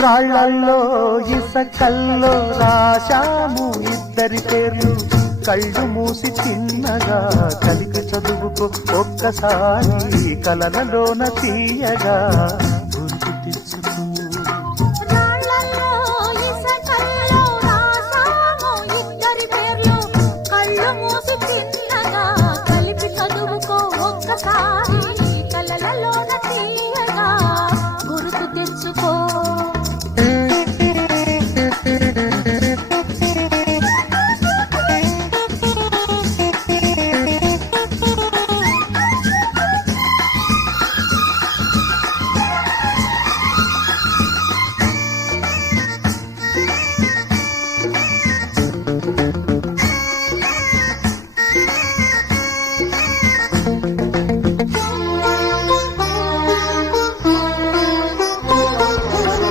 రాళ్ళల్లో ఇసకల్లో రాశాము ఇద్దరి పేర్లు కళ్ళు మూసి తిన్నగా కలిగి చదువుకో ఒక్కసారి కలలలోన తీయగా